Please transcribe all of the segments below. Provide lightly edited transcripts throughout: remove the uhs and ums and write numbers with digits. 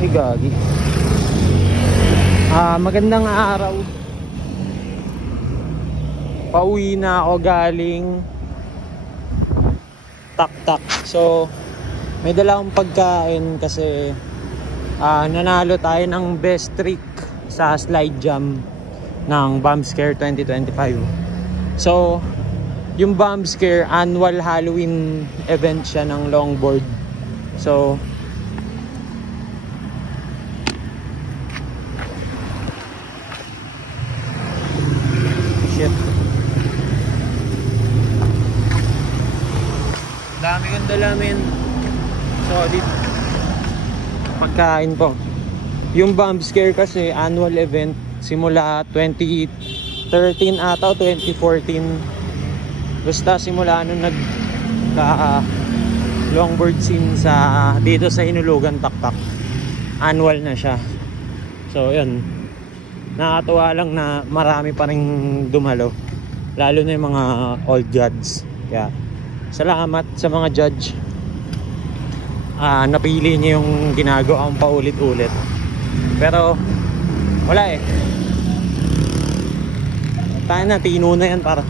Ay gagi. Magandang araw. Pauwi na ako galing Tak-Tak. So may dala akong pagkain kasi nanalo tayo ng best trick sa slide jump ng Bomb Scare 2025. So yung Bomb Scare annual Halloween event siya ng longboard. So dami kong dala, men. Solid pagkain po. Yung Bomb Scare kasi annual event simula 2013 ata o 2014. Basta simula nung nag longboard scene sa dito sa Hinulugan, Tak-Tak, annual na siya. So yun, nakakatuwa lang na marami pa rin dumalo, lalo na yung mga old gods. Kaya salamat sa mga judge. Napili niyo yung ginagawa kong paulit-ulit. Pero wala eh. Tayo na, tino na yan para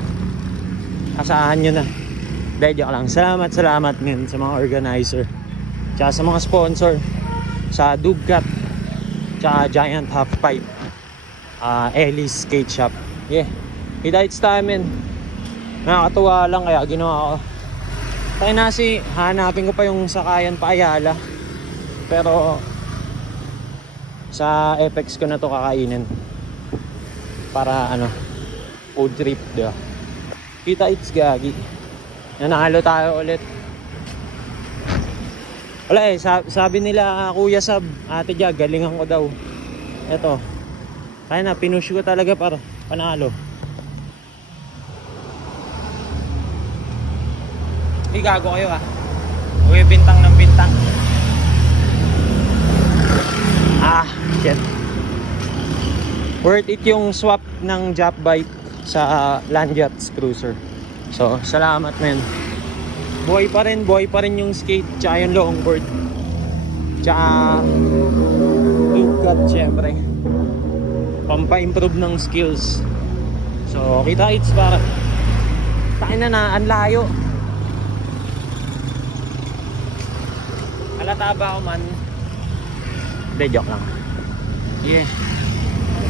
asahan nyo na. Dahil joke lang. Salamat min sa mga organizer, tsaka sa mga sponsor, sa Dugcat, tsaka Giant Half Pipe, Ellie's Skate Shop. Yeah, it's time, men. Nakakatuwa lang kaya ginawa ko. Tayo na hanapin ko pa yung sakayan pa Ayala, pero sa Apex ko na to kakainin para food trip, diba? Kita it's gagi. Nanalo tayo ulit. Wala eh, sabi nila Kuya Sab, Ate Jag, galingan ko daw. Eto, kaya na, pinush ko talaga para panalo. Hindi gago kayo Uy, bintang ng bintang. Shit. Worth it yung swap ng Jap bike sa Landyachts Cruiser. So, salamat, men. Buhay pa rin yung skate, tsaka yung longboard, tsaka Dugcat, syempre. Pampa-improve ng skills. So, kita-its para tayo na, ang layo. Halata ba ako, man? Hindi, joke lang. Yeah.